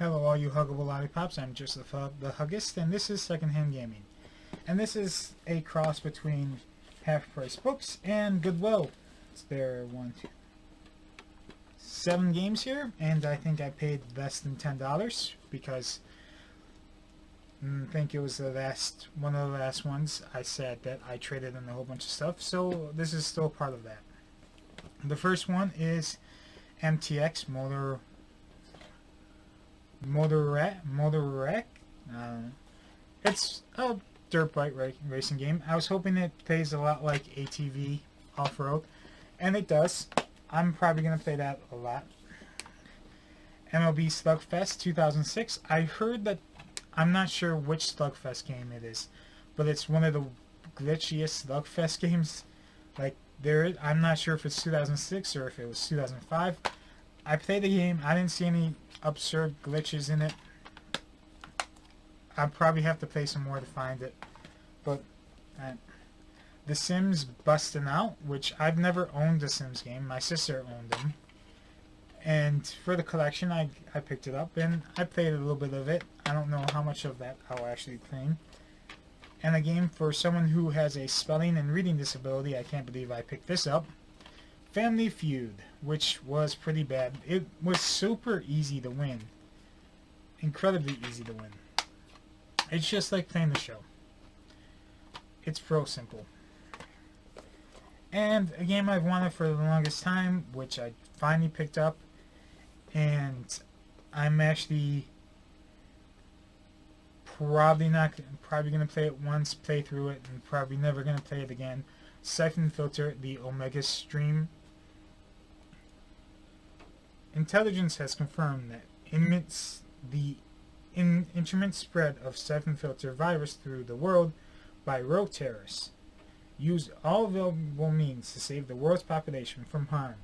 Hello all you huggable lollipops, I'm Joseph the Huggist, and this is Secondhand Gaming. And this is a cross between Half Price Books and Goodwill. There are 7 games here, and I think I paid less than $10 because I think it was one of the last ones I said that I traded in a whole bunch of stuff, so this is still part of that. The first one is MTX Mototrax. It's a dirt bike racing game. I was hoping it plays a lot like ATV off-road, and it does. I'm probably going to play that a lot. MLB Slug Fest 2006. I heard that, I'm not sure which Slugfest game it is, but it's one of the glitchiest Slugfest games. I'm not sure if it's 2006 or if it was 2005. I played the game. I didn't see any absurd glitches in it. I'll probably have to play some more to find it. But the Sims Bustin Out, which I've never owned a Sims game. My sister owned them. And for the collection, I picked it up and I played a little bit of it. I don't know how much of that I'll actually claim. And a game for someone who has a spelling and reading disability. I can't believe I picked this up. Family Feud, which was pretty bad. It was super easy to win. Incredibly easy to win. It's just like playing the show. It's pro simple. And a game I've wanted for the longest time, which I finally picked up. And I'm actually probably going to play it once, play through it, and probably never going to play it again. Syphon FilterThe Omega Stream. Intelligence has confirmed that the intermittent spread of Syphon Filter virus through the world by rogue terrorists. Use all available means to save the world's population from harm.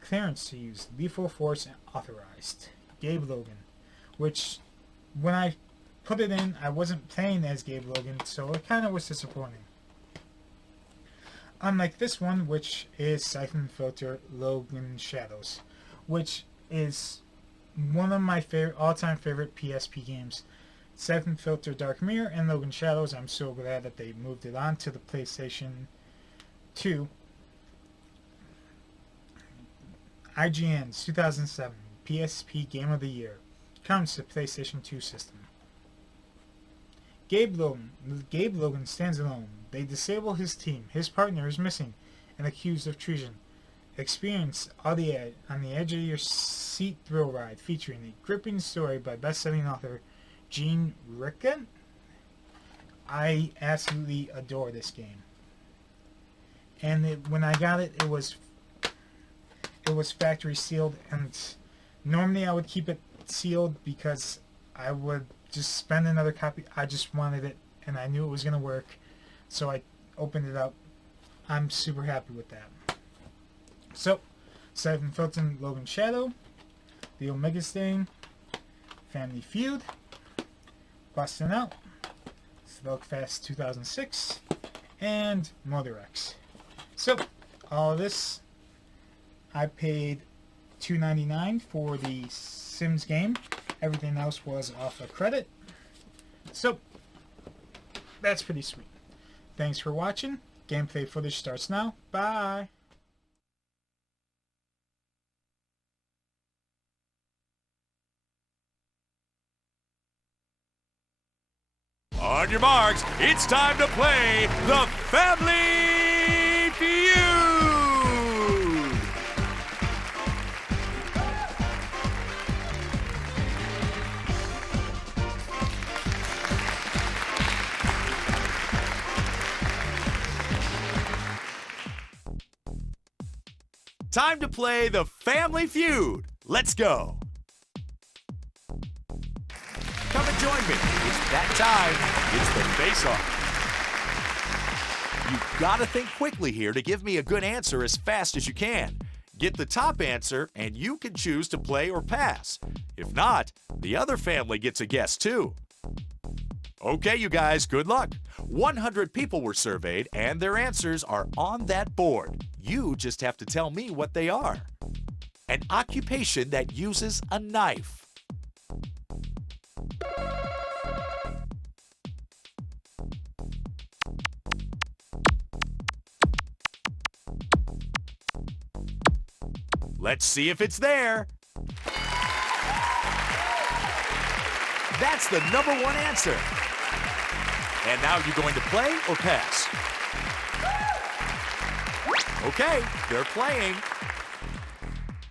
Clearance to use lethal force authorized. Gabe Logan. Which, when I put it in, I wasn't playing as Gabe Logan, so it kind of was disappointing. Unlike this one, which is Syphon Filter Logan Shadows, which is one of my all-time favorite PSP games. Syphon Filter Dark Mirror and Logan Shadows. I'm so glad that they moved it on to the PlayStation 2. IGN's 2007 PSP Game of the Year comes to PlayStation 2 system. Gabe Logan stands alone. They disable his team. His partner is missing and accused of treason. Experience on the edge of your seat thrill ride featuring a gripping story by best-selling author Gene Ricken. I absolutely adore this game. And when I got it, it was factory sealed, and normally I would keep it sealed because I would just spend another copy. I just wanted it, and I knew it was going to work, so I opened it up. I'm super happy with that. So, Syphon Filter Logan Shadow, the Omega Stain, Family Feud, Bustin' Out, Slugfest 2006, and Mototrax. So, all of this, I paid $2.99 for the Sims game. Everything else was off of credit. So, that's pretty sweet. Thanks for watching. Gameplay footage starts now. Bye! On your marks, it's time to play the Family Feud! Time to play the Family Feud. Let's go. Come and join me. It's that time. It's the face-off. You've got to think quickly here to give me a good answer as fast as you can. Get the top answer, and you can choose to play or pass. If not, the other family gets a guess too. Okay, you guys, good luck. 100 people were surveyed, and their answers are on that board. You just have to tell me what they are. An occupation that uses a knife. Let's see if it's there. That's the number one answer. And now you're going to play or pass? Okay, they're playing.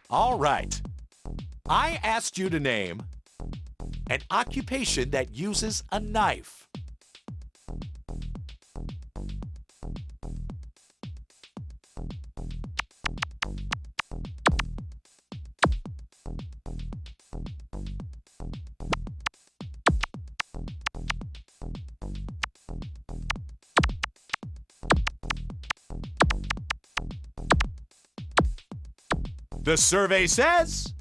All right. I asked you to name an occupation that uses a knife. The survey says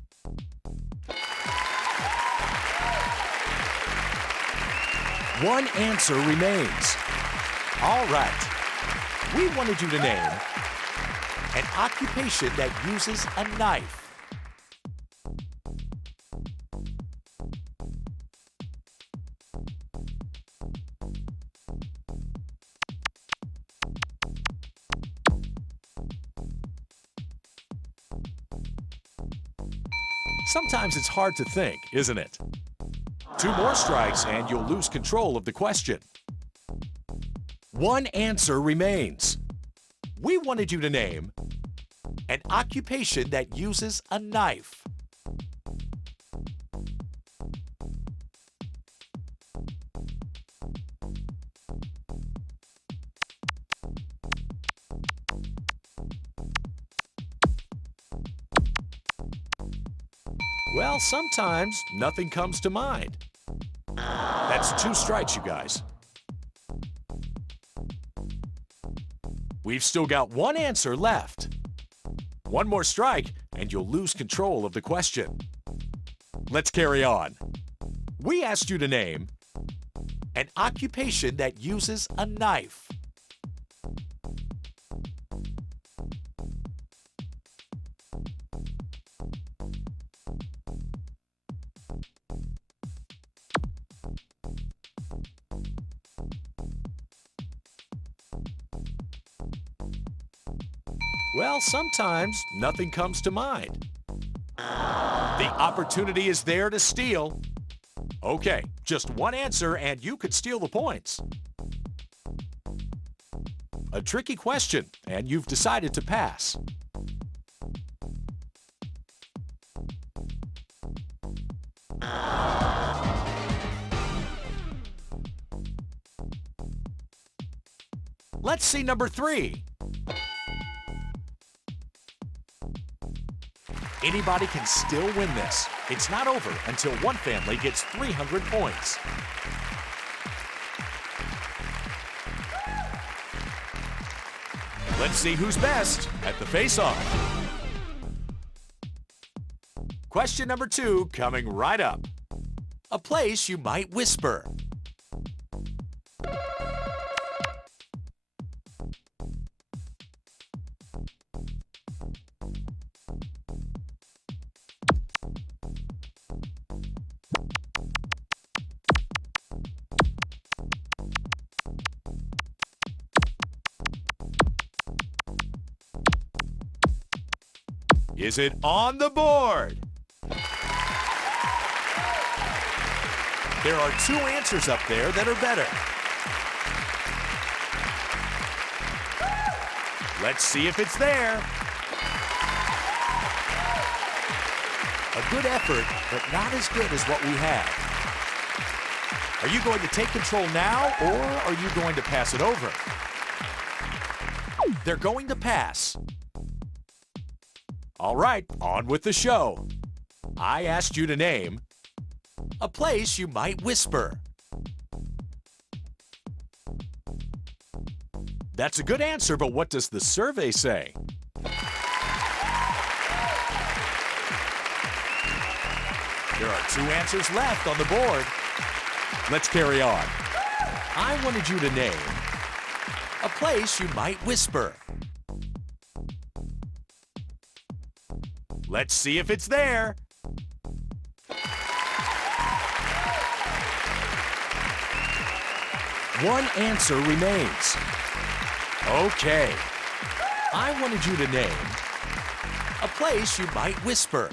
one answer remains. All right. We wanted you to name an occupation that uses a knife. Sometimes it's hard to think, isn't it? 2 more strikes and you'll lose control of the question. One answer remains. We wanted you to name an occupation that uses a knife. Well, sometimes nothing comes to mind. That's 2 strikes, you guys. We've still got 1 answer left. 1 more strike, and you'll lose control of the question. Let's carry on. We asked you to name an occupation that uses a knife. Well, sometimes nothing comes to mind. The opportunity is there to steal. Okay, just 1 answer and you could steal the points. A tricky question, and you've decided to pass. Let's see number 3. Anybody can still win this. It's not over until one family gets 300 points. Let's see who's best at the face-off. Question number 2 coming right up. A place you might whisper. Is it on the board? There are 2 answers up there that are better. Let's see if it's there. A good effort, but not as good as what we have. Are you going to take control now, or are you going to pass it over? They're going to pass. All right, on with the show. I asked you to name a place you might whisper. That's a good answer, but what does the survey say? There are 2 answers left on the board. Let's carry on. I wanted you to name a place you might whisper. Let's see if it's there. One answer remains. Okay. I wanted you to name a place you might whisper.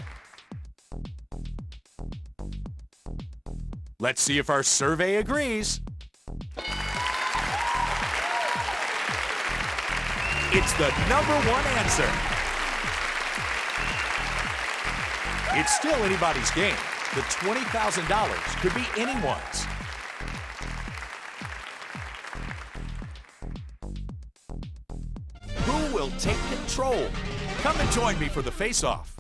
Let's see if our survey agrees. It's the #1 answer. It's still anybody's game. The $20,000 could be anyone's. Who will take control? Come and join me for the face-off.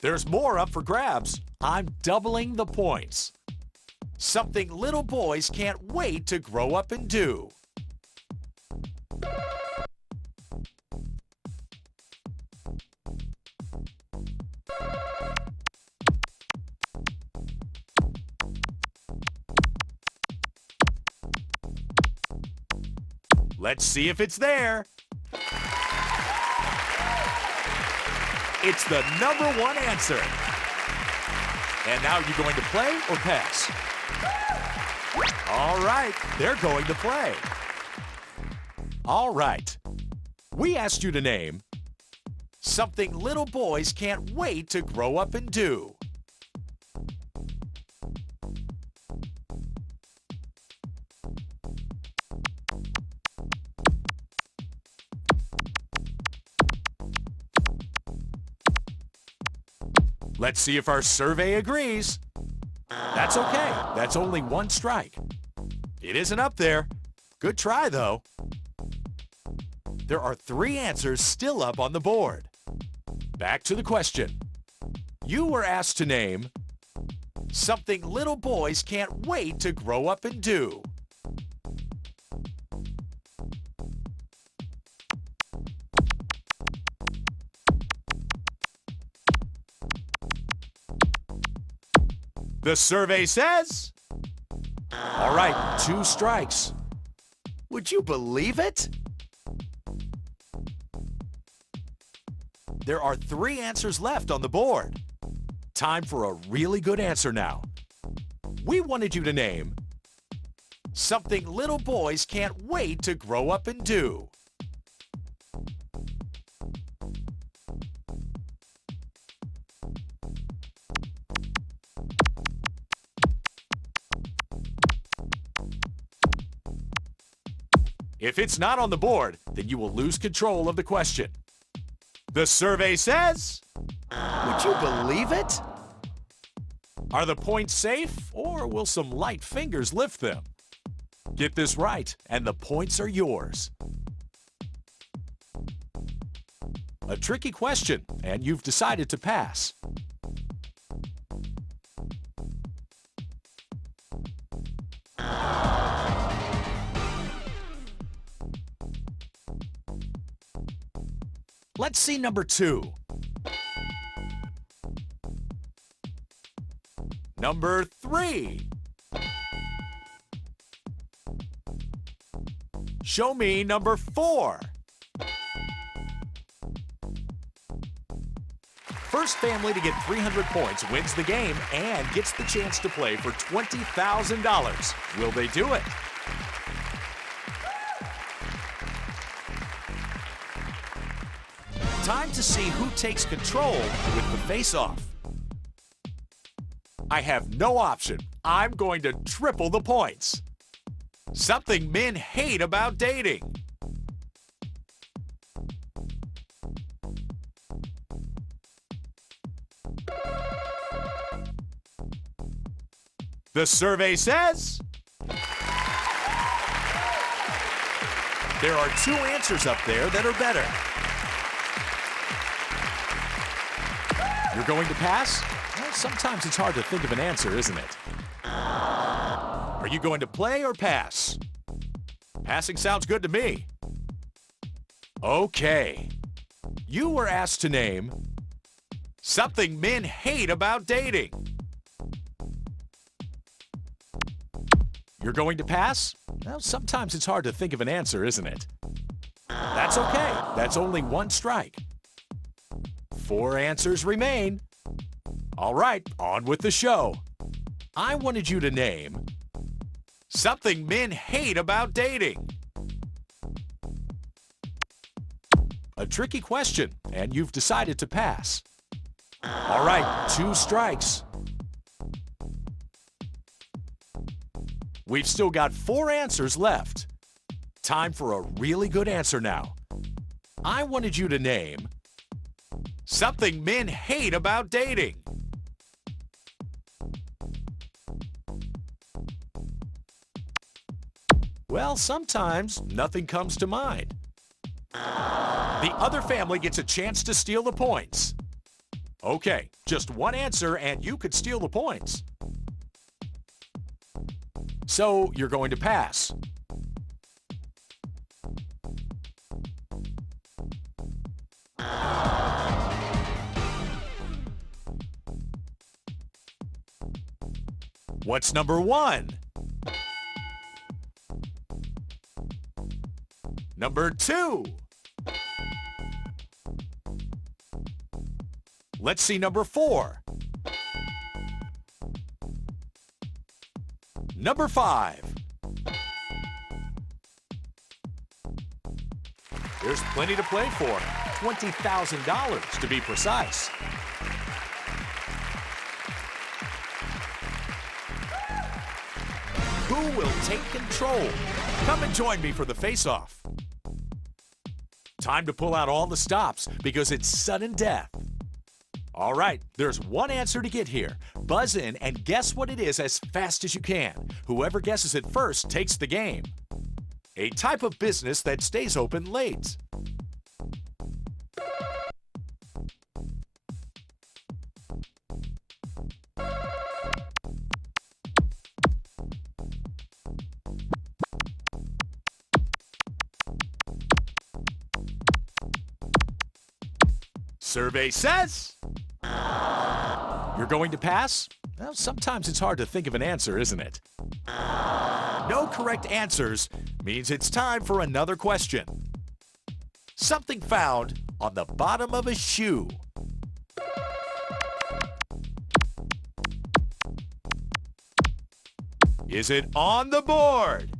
There's more up for grabs. I'm doubling the points. Something little boys can't wait to grow up and do. Let's see if it's there. It's the #1 answer. And now you're going to play or pass? All right, they're going to play. All right. We asked you to name something little boys can't wait to grow up and do. Let's see if our survey agrees. That's okay. That's only 1 strike. It isn't up there. Good try, though. There are 3 answers still up on the board. Back to the question. You were asked to name something little boys can't wait to grow up and do. The survey says, all right, 2 strikes. Would you believe it? There are 3 answers left on the board. Time for a really good answer now. We wanted you to name something little boys can't wait to grow up and do. If it's not on the board, then you will lose control of the question. The survey says, would you believe it? Are the points safe, or will some light fingers lift them? Get this right, and the points are yours. A tricky question, and you've decided to pass. Let's see number 2. Number 3. Show me number 4. First family to get 300 points wins the game and gets the chance to play for $20,000. Will they do it? Time to see who takes control with the face-off. I have no option. I'm going to triple the points. Something men hate about dating. The survey says there are 2 answers up there that are better. You're going to pass? Well, sometimes it's hard to think of an answer, isn't it? Are you going to play or pass? Passing sounds good to me. Okay. You were asked to name something men hate about dating. You're going to pass? Well, sometimes it's hard to think of an answer, isn't it? That's okay. That's only 1 strike. 4 answers remain. All right, on with the show. I wanted you to name something men hate about dating. A tricky question, and you've decided to pass. All right, 2 strikes. We've still got 4 answers left. Time for a really good answer now. I wanted you to name something men hate about dating. Well, sometimes nothing comes to mind. The other family gets a chance to steal the points. Okay, just one answer and you could steal the points. So you're going to pass. What's number 1? Number 2. Let's see number 4. Number 5. There's plenty to play for. $20,000 to be precise. Who will take control? Come and join me for the face-off. Time to pull out all the stops because it's sudden death. All right, there's one answer to get here. Buzz in and guess what it is as fast as you can. Whoever guesses it first takes the game. A type of business that stays open late. Survey says you're going to pass? Well, sometimes it's hard to think of an answer, isn't it? No correct answers means it's time for another question. Something found on the bottom of a shoe. Is it on the board?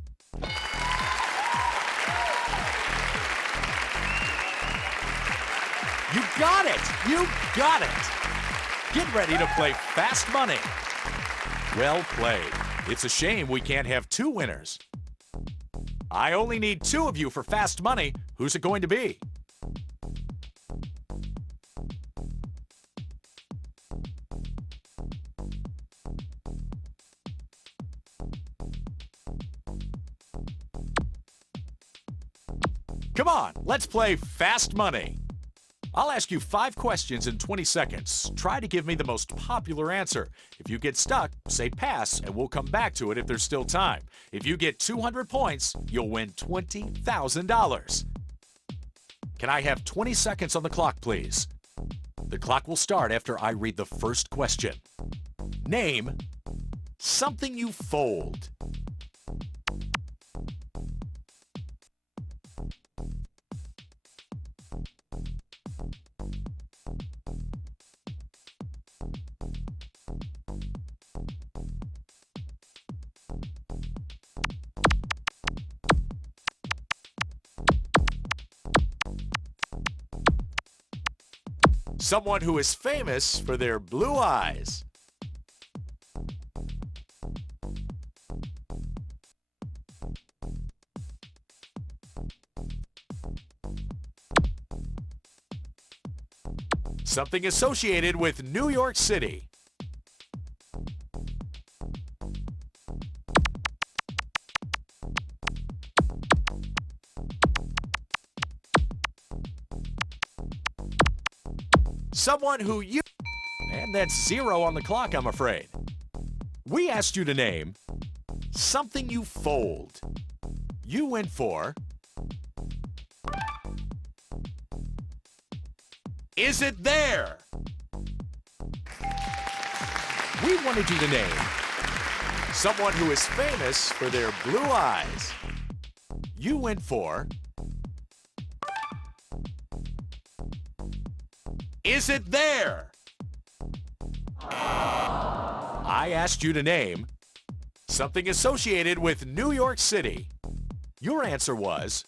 You got it! You got it! Get ready to play Fast Money. Well played. It's a shame we can't have 2 winners. I only need 2 of you for Fast Money. Who's it going to be? Come on, let's play Fast Money. I'll ask you 5 questions in 20 seconds. Try to give me the most popular answer. If you get stuck, say pass, and we'll come back to it if there's still time. If you get 200 points, you'll win $20,000. Can I have 20 seconds on the clock, please? The clock will start after I read the first question. Name something you fold. Someone who is famous for their blue eyes. Something associated with New York City. Someone who you... And that's 0 on the clock, I'm afraid. We asked you to name something you fold. You went for... Is it there? We wanted you to name someone who is famous for their blue eyes. You went for... Is it there? I asked you to name something associated with New York City. Your answer was...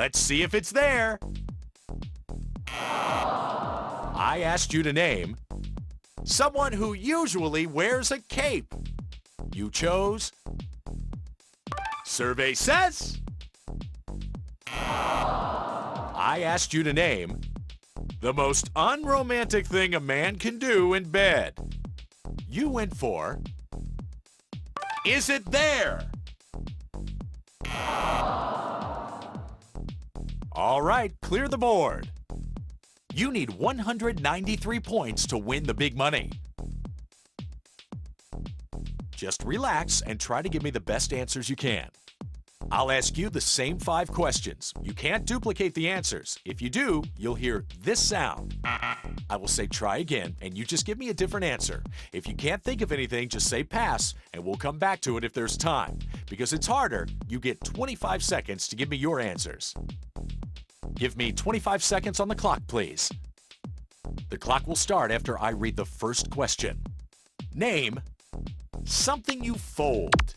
Let's see if it's there. I asked you to name someone who usually wears a cape. You chose Survey says. I asked you to name the most unromantic thing a man can do in bed. You went for Is it there? All right, clear the board. You need 193 points to win the big money. Just relax and try to give me the best answers you can. I'll ask you the same 5 questions. You can't duplicate the answers. If you do, you'll hear this sound. I will say try again, and you just give me a different answer. If you can't think of anything, just say pass, and we'll come back to it if there's time. Because it's harder, you get 25 seconds to give me your answers. Give me 25 seconds on the clock, please. The clock will start after I read the first question. Name something you fold.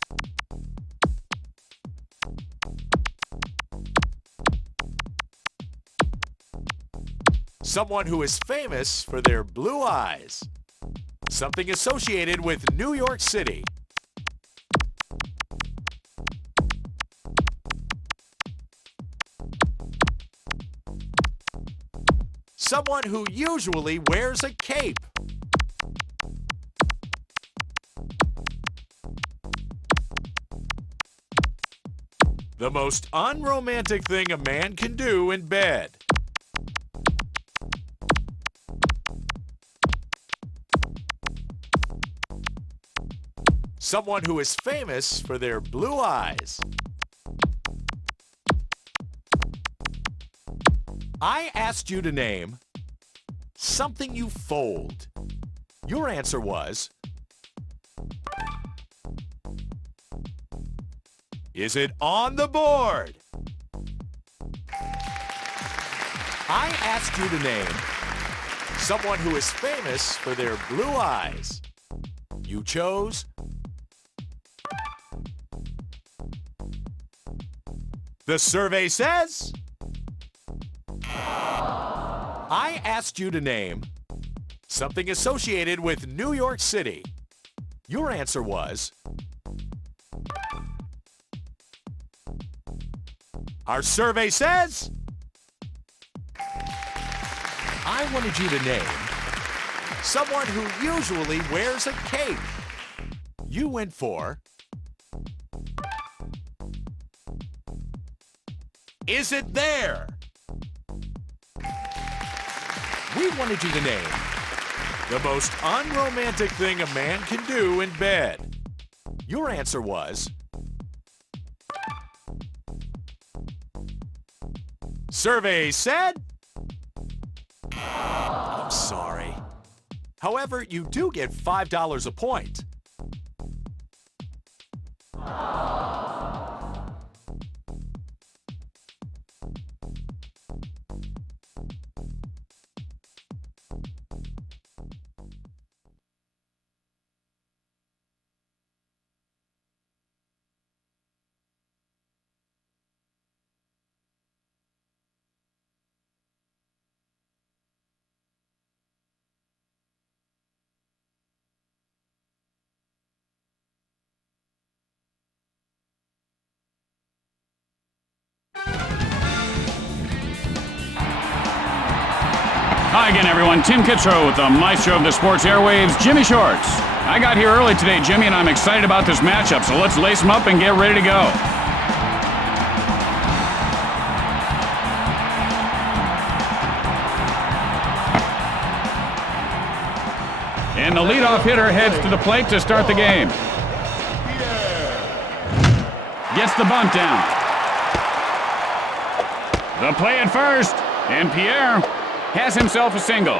Someone who is famous for their blue eyes. Something associated with New York City. Someone who usually wears a cape. The most unromantic thing a man can do in bed. Someone who is famous for their blue eyes. I asked you to name something you fold. Your answer was, is it on the board? I asked you to name someone who is famous for their blue eyes. You chose The survey says. I asked you to name something associated with New York City. Your answer was Our survey says. I wanted you to name someone who usually wears a cape. You went for Is it there? We wanted you to name the most unromantic thing a man can do in bed. Your answer was Survey said. I'm sorry. However, you do get $5 a point. Hi again, everyone. Tim Kitzrow with the maestro of the sports airwaves, Jimmy Shorts. I got here early today, Jimmy, and I'm excited about this matchup, so let's lace them up and get ready to go. And the leadoff hitter heads to the plate to start the game. Gets the bunt down. The play at first, and Pierre has himself a single.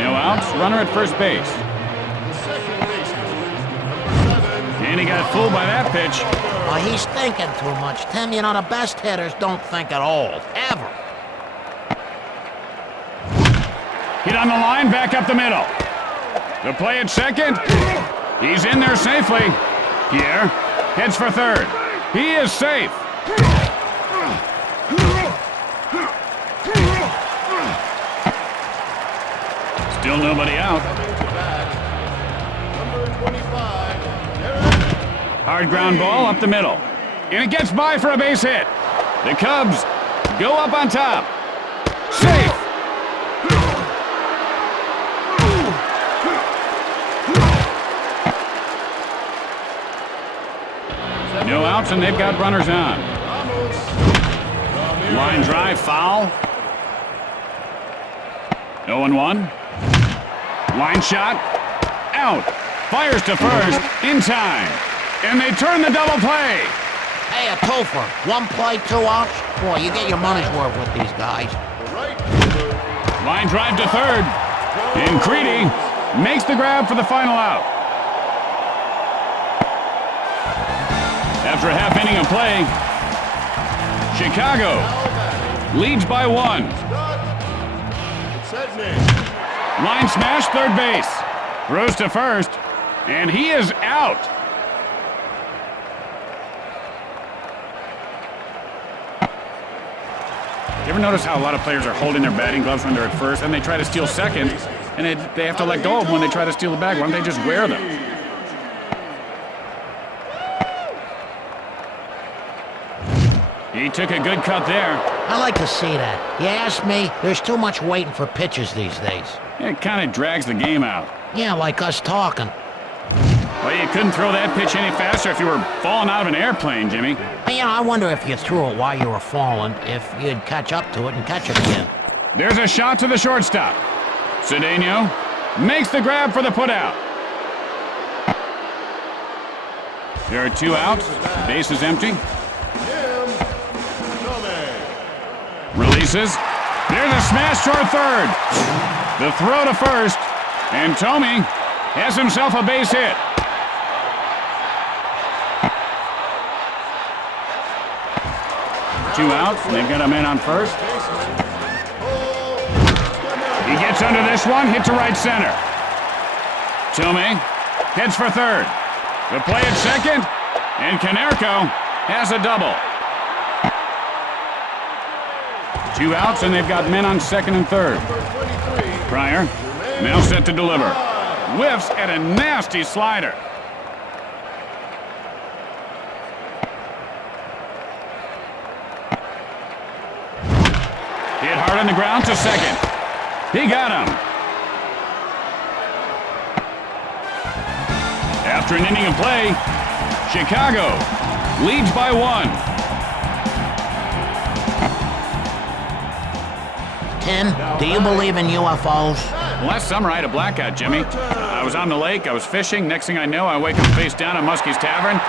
No outs, runner at first base. And he got fooled by that pitch. Oh, he's thinking too much, Tim. You know, the best hitters don't think at all, ever. Hit on the line, back up the middle. The play at second. He's in there safely. Pierre heads for third. He is safe. Still nobody out. Hard ground ball up the middle. And it gets by for a base hit. The Cubs go up on top. Safe. No outs, and they've got runners on. Line drive, foul. 0-1. Line shot, out. Fires to first, in time. And they turn the double play. Hey, a twofer. 1 play, 2 outs. Boy, you get your money's worth with these guys. Line drive to third. And Creedy makes the grab for the final out. After a half inning of play, Chicago leads by 1. Line smash, third base. Throws to first, and he is out. You ever notice how a lot of players are holding their batting gloves when they're at first, and they try to steal second, and they have to let go of them when they try to steal the bag? Why don't they just wear them? He took a good cut there. I like to see that. You ask me, there's too much waiting for pitches these days. It kind of drags the game out. Yeah, like us talking. Well, you couldn't throw that pitch any faster if you were falling out of an airplane, Jimmy. But, you know, I wonder if you threw it while you were falling, if you'd catch up to it and catch it again. There's a shot to the shortstop. Cedeno makes the grab for the putout. There are 2 outs. The base is empty. Releases. There's a smash toward third. The throw to first. And Tomey has himself a base hit. Two outs. They've got a man on first. He gets under this one. Hit to right center. Tomey heads for third. The play at second. And Konerko has a double. 2 outs, and they've got men on second and third. Pryor now set to deliver. Whiffs at a nasty slider. Hit hard on the ground to second. He got him. After an inning of play, Chicago leads by 1. Tim, do you believe in UFOs? Well, last summer I had a blackout, Jimmy. I was on the lake, I was fishing. Next thing I know, I wake up face down at Muskie's Tavern.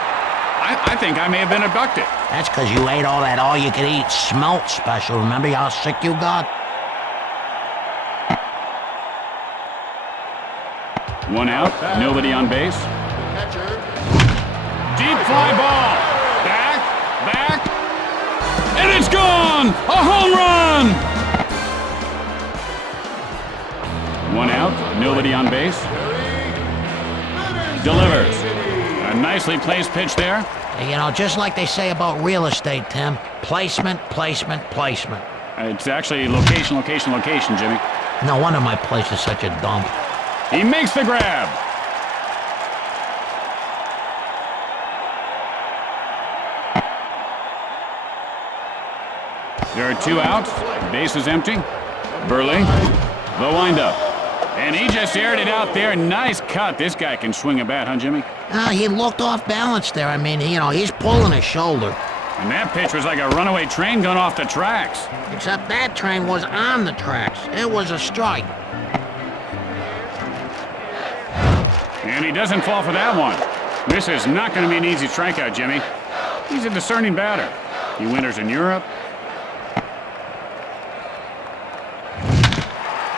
I think I may have been abducted. That's because you ate all that all-you-can-eat smelt special. Remember how sick you got? 1 out, nobody on base. Deep fly ball. Back, and it's gone! A home run! 1 out, nobody on base. Delivers. A nicely placed pitch there. You know, just like they say about real estate, Tim. Placement, placement, placement. It's actually location, location, location, Jimmy. No wonder my place is such a dump. He makes the grab. There are 2 outs. Base is empty. Burley, the windup. And he just aired it out there. Nice cut. This guy can swing a bat, huh, Jimmy? He looked off balance there. I mean, you know, he's pulling his shoulder. And that pitch was like a runaway train going off the tracks. Except that train was on the tracks. It was a strike. And he doesn't fall for that one. This is not going to be an easy strikeout, Jimmy. He's a discerning batter. He winters in Europe.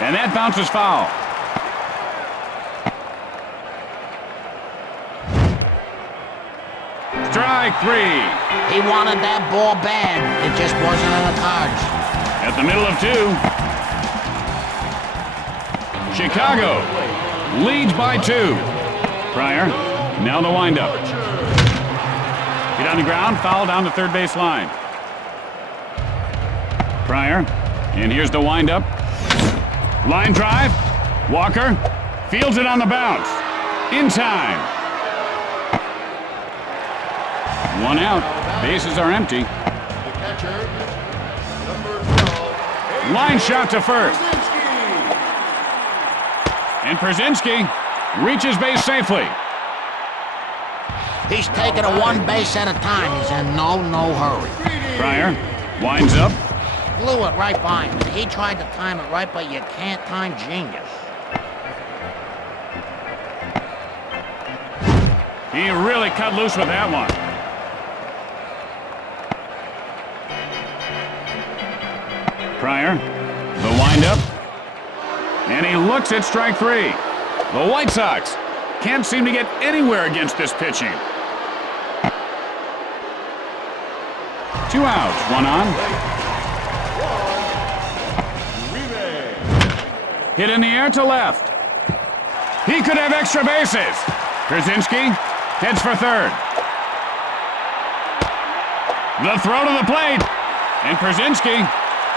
And that bounces foul. Strike 3. He wanted that ball bad. It just wasn't on the cards. At the middle of 2. Chicago leads by 2. Pryor, now the windup. Hit on the ground, foul down the third base line. Pryor, and here's the windup. Line drive. Walker fields it on the bounce. In time. One out. Bases are empty. The catcher, number 12. Line shot to first. And Przinsky reaches base safely. He's taking it one base at a time. He's in no hurry. Pryor winds up. Blew it right by him. He tried to time it right, but you can't time genius. He really cut loose with that one. Pryor, the windup. And he looks at strike three. The White Sox can't seem to get anywhere against this pitching. 2 outs, one on. Hit in the air to left. He could have extra bases. Przinsky heads for third. The throw to the plate. And Przinsky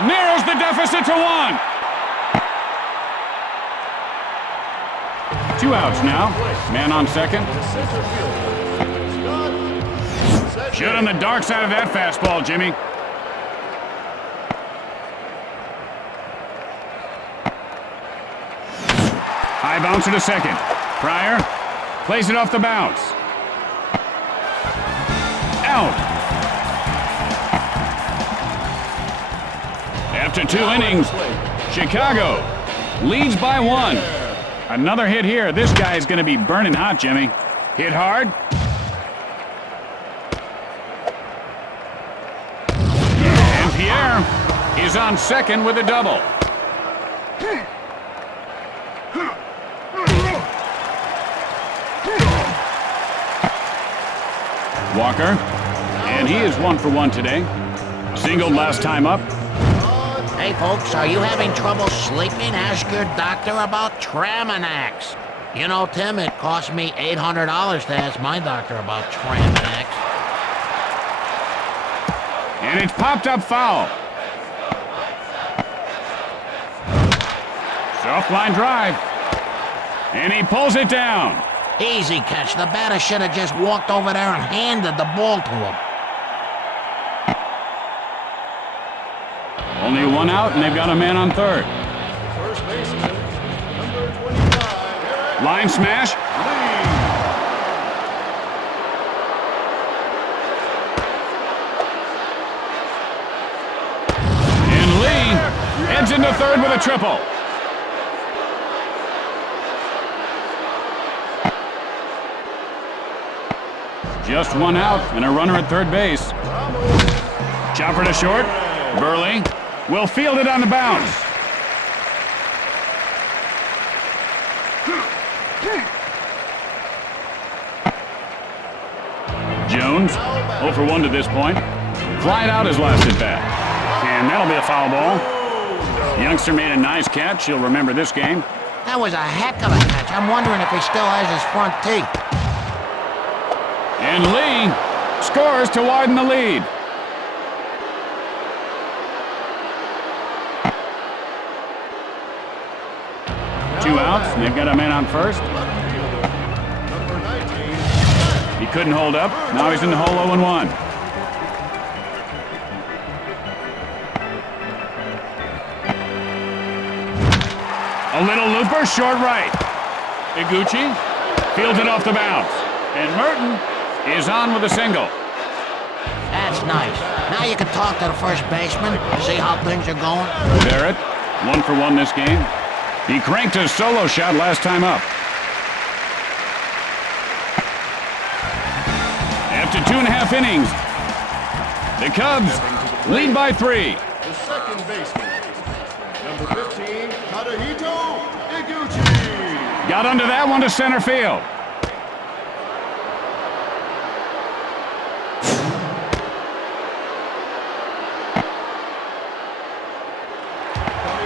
narrows the deficit to 1. 2 outs now. Man on second. Shoot on the dark side of that fastball, Jimmy. High bouncer to second. Pryor plays it off the bounce. Out. After 2 innings, Chicago leads by 1. Another hit here. This guy is going to be burning hot, Jimmy. Hit hard. And Pierre is on second with a double. Walker, and he is 1 for 1 today. Singled last time up. Hey, folks, are you having trouble sleeping? Ask your doctor about Tramanax. You know, Tim, it cost me $800 to ask my doctor about Tramanax. And it's popped up foul. Soft line drive. And he pulls it down. Easy catch. The batter should have just walked over there and handed the ball to him. Only 1 out, and they've got a man on third. First baseman, number 25. Line smash. And Lee heads into third with a triple. Just 1 out and a runner at third base. Chopper to short. Burley will field it on the bounce. Jones, 0 for 1 to this point. Flying out his last at bat. And that'll be a foul ball. The youngster made a nice catch. He'll remember this game. That was a heck of a catch. I'm wondering if he still has his front teeth. And Lee scores to widen the lead. Two outs, and they've got a man on first. Number 19. He couldn't hold up. Now he's in the hole 0-1. A little looper, short right. Iguchi fields it off the bounce. And Merton is on with a single. That's nice. Now you can talk to the first baseman, see how things are going. Barrett, 1 for 1 this game. He cranked his solo shot last time up. After 2.5 innings, the Cubs lead by 3. The second baseman, number 15, Tadahito Iguchi. Got under that one to center field.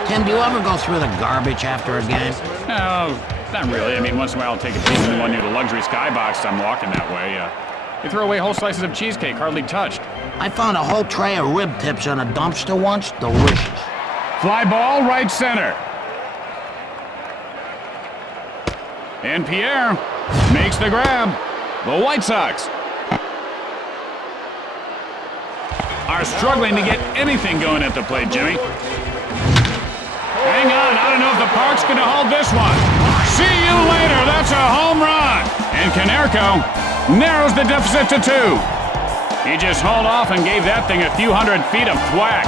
Tim, do you ever go through the garbage after a game? No, not really. I mean, once in a while I'll take a peek in the one near the luxury skybox. I'm walking that way. They throw away whole slices of cheesecake, hardly touched. I found a whole tray of rib tips in a dumpster once. Delicious. Fly ball, right center. And Pierre makes the grab. The White Sox are struggling to get anything going at the plate, Jimmy. Hang on, I don't know if the park's going to hold this one. See you later, that's a home run. And Canerco narrows the deficit to 2. He just hauled off and gave that thing a few hundred feet of thwack.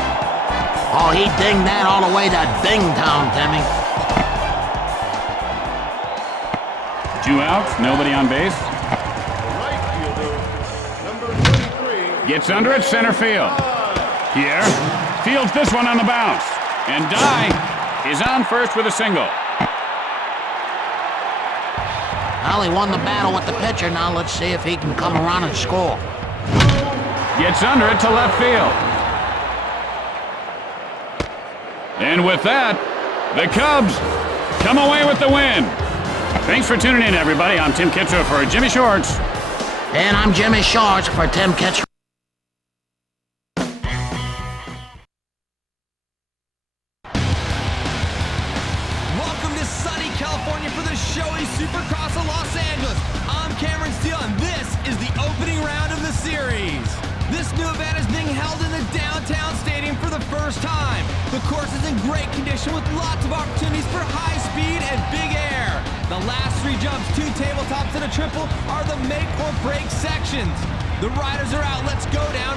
Oh, he dinged that all the way to Dingtown, Timmy. 2 outs, nobody on base. Right fielder, number 33. Gets under it, center field. Pierre fields this one on the bounce. And Dye is on first with a single. Well, he won the battle with the pitcher. Now let's see if he can come around and score. Gets under it to left field. And with that, the Cubs come away with the win. Thanks for tuning in, everybody. I'm Tim Kitzer for Jimmy Shorts. And I'm Jimmy Shorts for Tim Kitzer. Welcome to sunny California for the showy Supercross of Los Angeles. I'm Cameron Steele, and this is the opening round of the series. This new event is being held in the downtown stadium for the first time. The course is in great condition with lots of opportunities for high speed and big air. The last 3 jumps, 2 tabletops, and a triple are the make or break sections. The riders are out. Let's go down.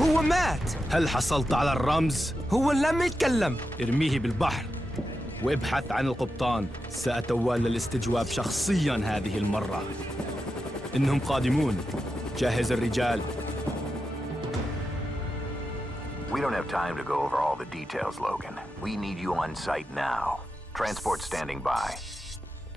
وهو مات. هل حصلت على الرمز؟ هو لم يتكلم. ارميه بالبحر وابحث عن القبطان. سأتولى الاستجواب شخصياً هذه المرة. إنهم قادمون. جهز الرجال. We don't have time to go over all the details, Logan. We need you on site now. Transport standing by.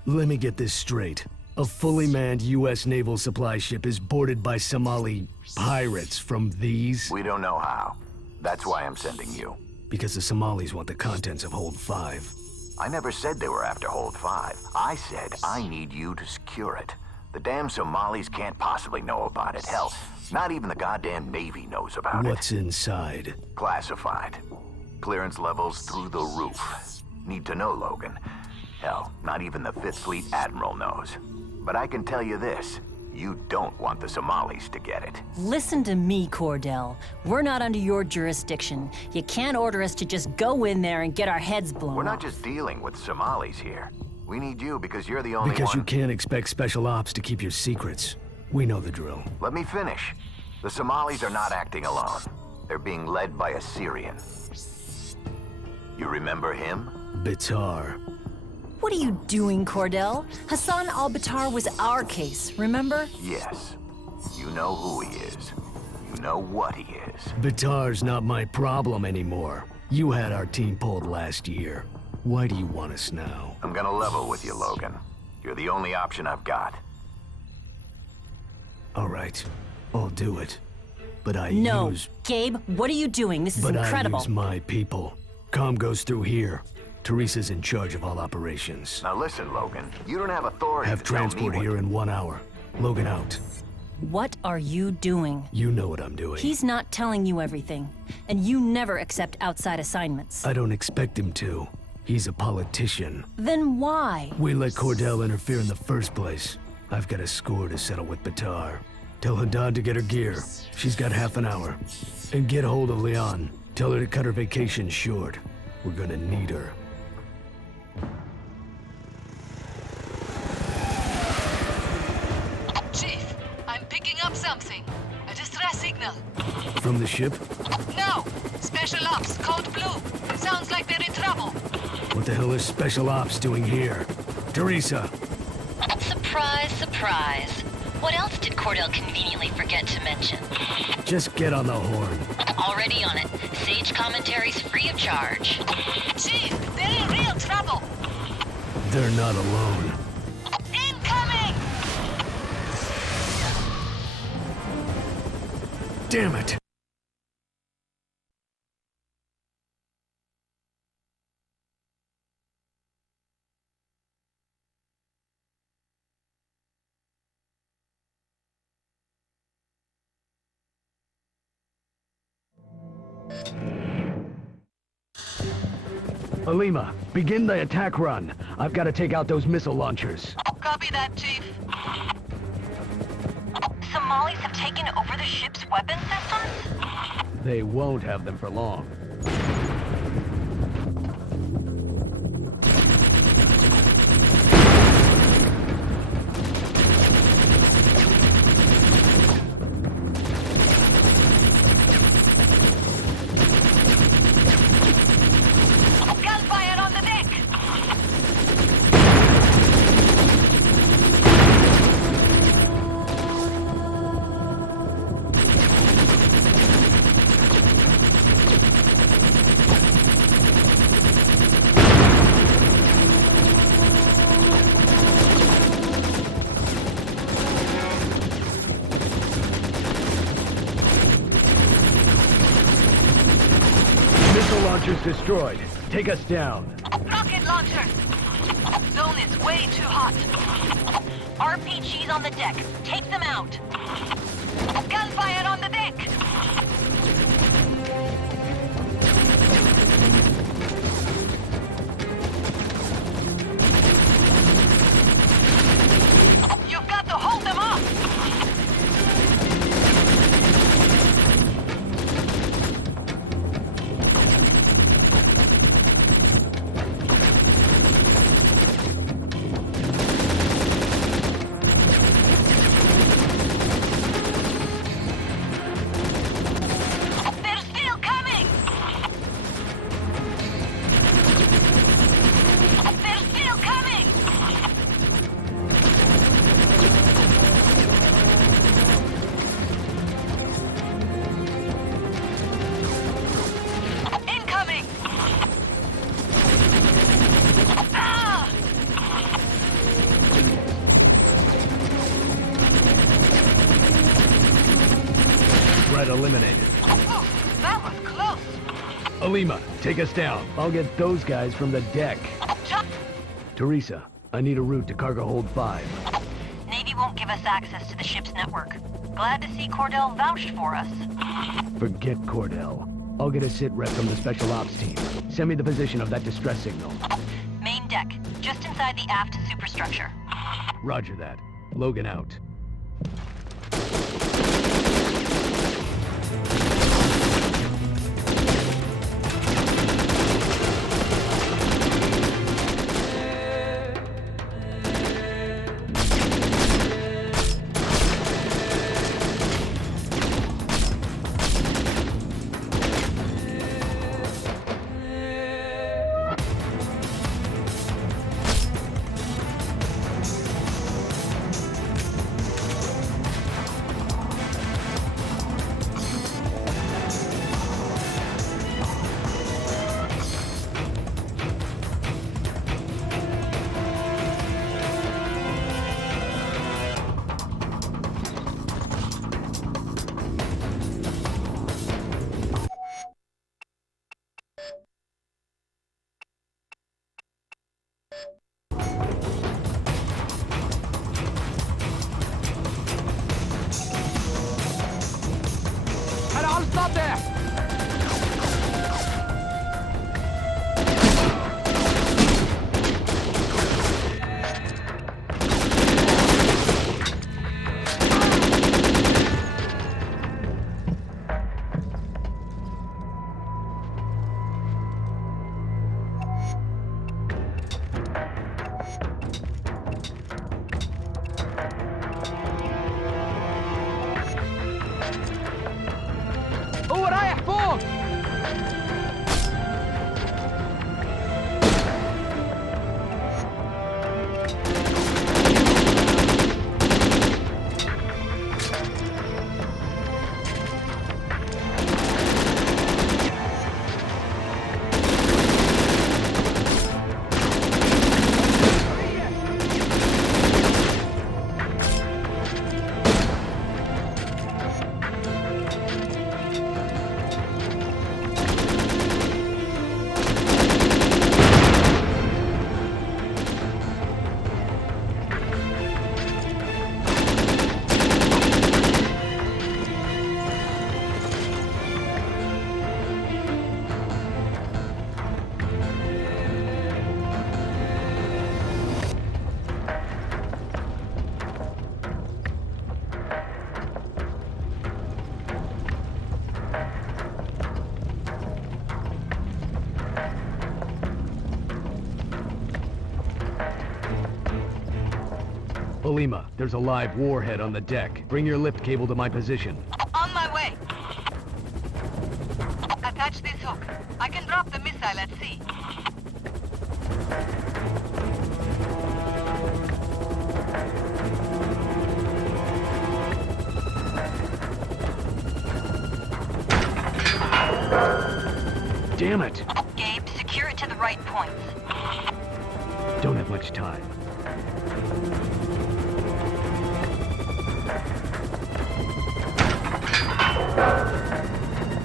Let me get this straight. A fully manned U.S. naval supply ship is boarded by Somali pirates from these? We don't know how. That's why I'm sending you. Because the Somalis want the contents of Hold 5. I never said they were after Hold 5. I said I need you to secure it. The damn Somalis can't possibly know about it. Hell, not even the goddamn Navy knows about it. What's inside? Classified. Clearance levels through the roof. Need to know, Logan. Hell, not even the Fifth Fleet Admiral knows. But I can tell you this. You don't want the Somalis to get it. Listen to me, Cordell. We're not under your jurisdiction. You can't order us to just go in there and get our heads blown We're not off. just dealing with Somalis here. We need you because you're the only Because one... you can't expect special ops to keep your secrets. We know the drill. Let me finish. The Somalis are not acting alone. They're being led by a Syrian. You remember him? Bitar. What are you doing, Cordell? Hassan al-Battar was our case, remember? Yes. You know who he is. You know what he is. Bitar's not my problem anymore. You had our team pulled last year. Why do you want us now? I'm gonna level with you, Logan. You're the only option I've got. All right, I'll do it. But I No, use... Gabe, what are you doing? This is But incredible. I use my people. Comm goes through here. Teresa's in charge of all operations. Now listen, Logan. You don't have authority Have to tell me transport what... here in 1 hour. Logan out. What are you doing? You know what I'm doing. He's not telling you everything, and you never accept outside assignments. I don't expect him to. He's a politician. Then why? We let Cordell interfere in the first place. I've got a score to settle with Bitar. Tell Haddad to get her gear. She's got half an hour. And get hold of Leon. Tell her to cut her vacation short. We're gonna need her. Chief, I'm picking up something. A distress signal. From the ship? No! Special Ops, Code Blue. Sounds like they're in trouble. What the hell is Special Ops doing here? Teresa! Surprise, surprise. What else did Cordell conveniently forget to mention? Just get on the horn. Already on it. Sage commentaries free of charge. Chief, they're in real trouble. They're not alone. Incoming! Damn it! Alima, begin the attack run. I've got to take out those missile launchers. Copy that, Chief. Somalis have taken over the ship's weapon systems? They won't have them for long. Gunfire on the deck! Missile launchers destroyed. Take us down. Rocket launchers! Zone is way too hot. RPGs on the deck. Take them out. Gunfire on the deck! You've got to hold them off! eliminated. Oh, that was close. Alima, take us down. I'll get those guys from the deck. Teresa, I need a route to cargo hold 5. Navy won't give us access to the ship's network. Glad to see Cordell vouched for us. Forget Cordell. I'll get a sit rep from the special ops team. Send me the position of that distress signal. Main deck, just inside the aft superstructure. Roger that. Logan out. Alima, there's a live warhead on the deck. Bring your lift cable to my position. On my way. Attach this hook. I can drop the missile at sea. Damn it! Gabe, secure it to the right points. Don't have much time.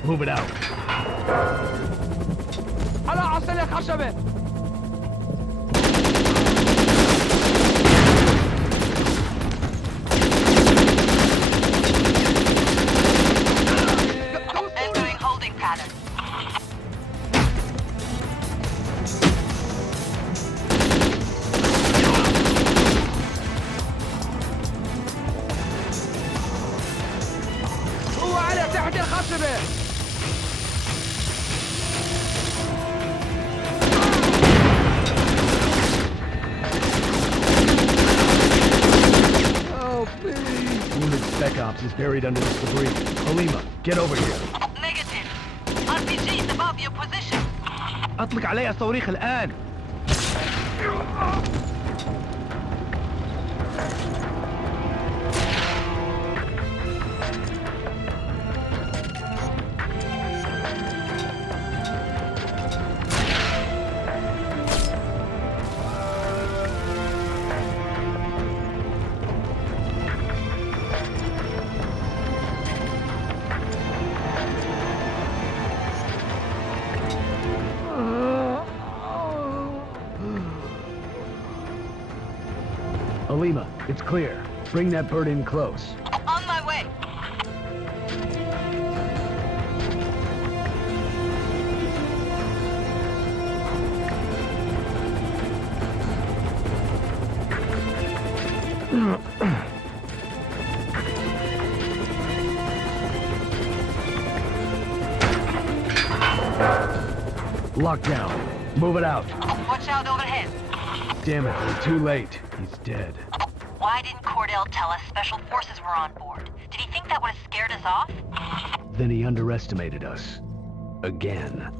Move it out. على عسل خشبة. Entering holding pattern. هو على تحت الخشبة. Spec Ops is buried under this debris. Alima, get over here. Negative. RPG is above your position. أطلق علي الصواريخ الآن. Alima, it's clear. Bring that bird in close. On my way. Lockdown. Move it out. Watch out overhead. Damn it, we're too late. He's dead. Why didn't Cordell tell us special forces were on board? Did he think that would have scared us off? Then he underestimated us. Again.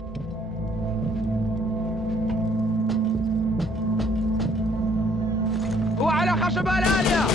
وعلى خشبة العالية.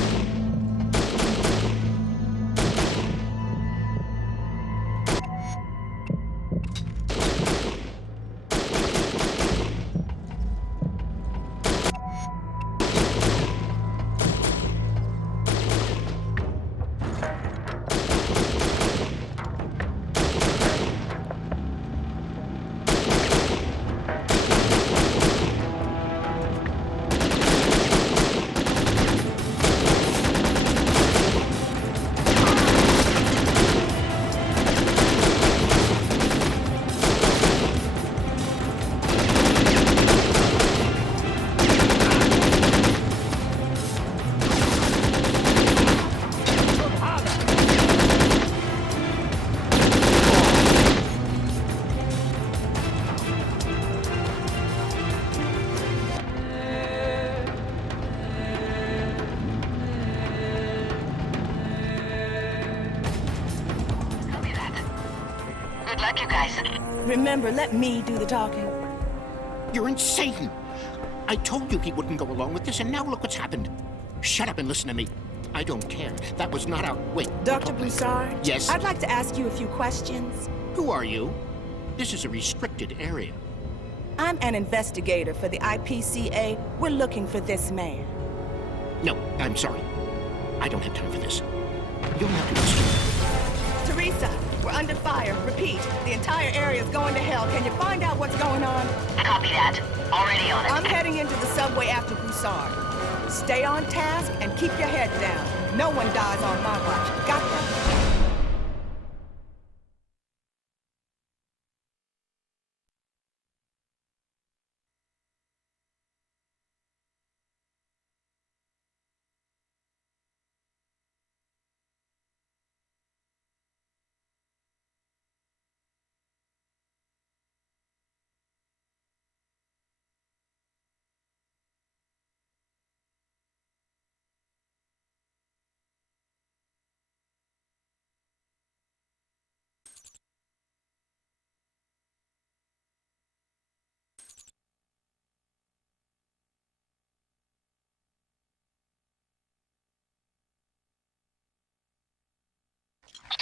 You guys. Remember, let me do the talking. You're insane! I told you he wouldn't go along with this, and now look what's happened. Shut up and listen to me. I don't care. That was not our... Wait. Dr. Broussard? Yes? I'd like to ask you a few questions. Who are you? This is a restricted area. I'm an investigator for the IPCA. We're looking for this man. No, I'm sorry. I don't have time for this. You'll have to listen. Teresa, we're under fire. Repeat, the entire area is going to hell. Can you find out what's going on? Copy that. Already on it. I'm heading into the subway after Broussard. Stay on task and keep your head down. No one dies on my watch. Got that?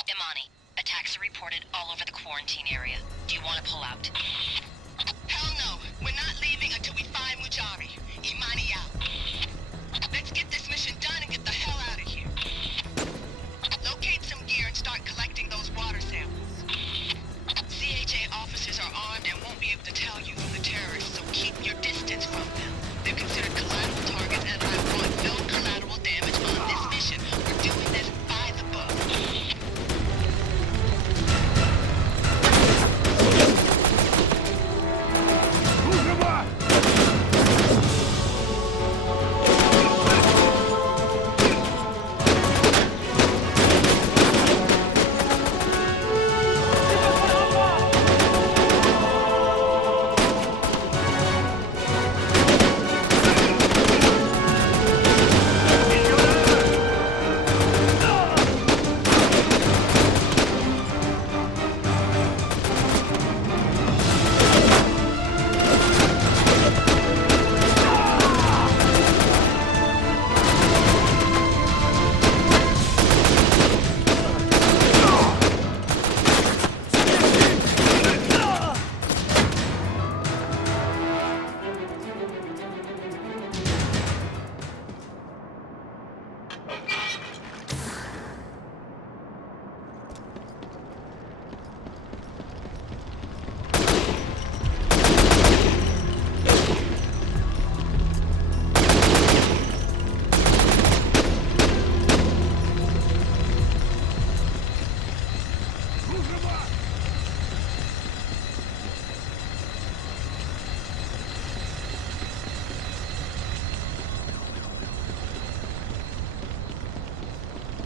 Imani, attacks are reported all over the quarantine area. Do you want to pull out? Hell no. We're not leaving until we find Mujari. Imani out. Let's get this mission done and get the hell out of here. Locate some gear and start collecting those water samples. CHA officers are armed and won't be able to tell you from the terrorists, so keep your distance from them. They're considered collateral targets, and I want no collateral damage on this mission. We're doing this by the book. Who's the boss?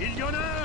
Il y en a un!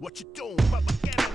What you doing, Baba Cannon?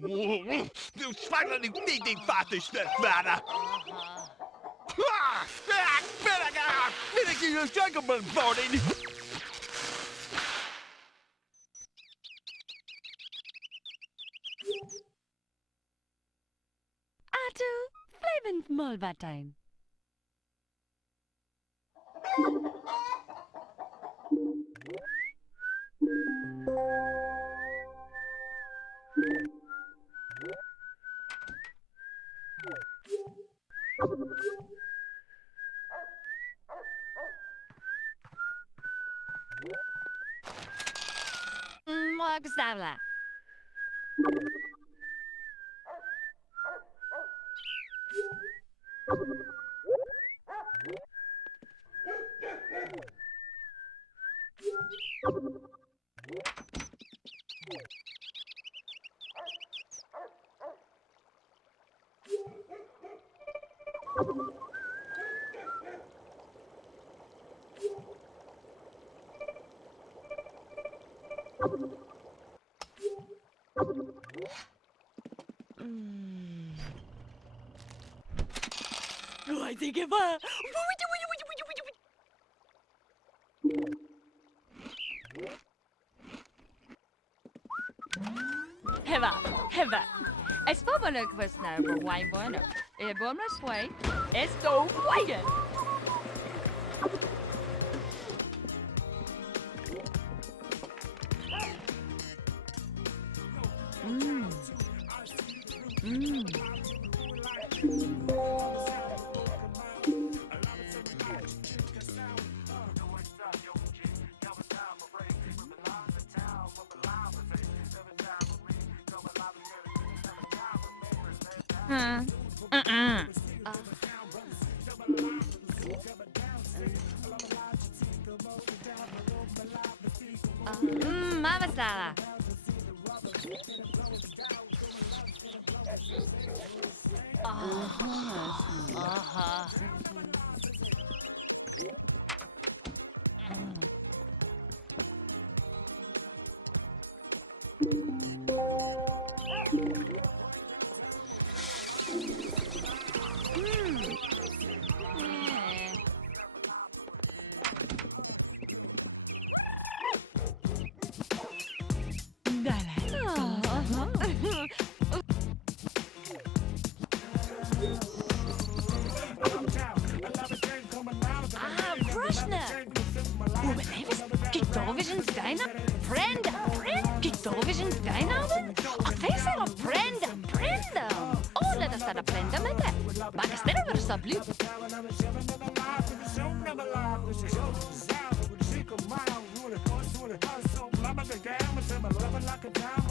Du spannende Ding, was ist das, Mann? Bin ich hier Gentleman voting? Artu, blijvend molbatijn. Morgensavla. I think if Heva. Es pobolo kwesna over wine bueno. E bon sway. Esto wagon. Mama Sala. Like a diamond,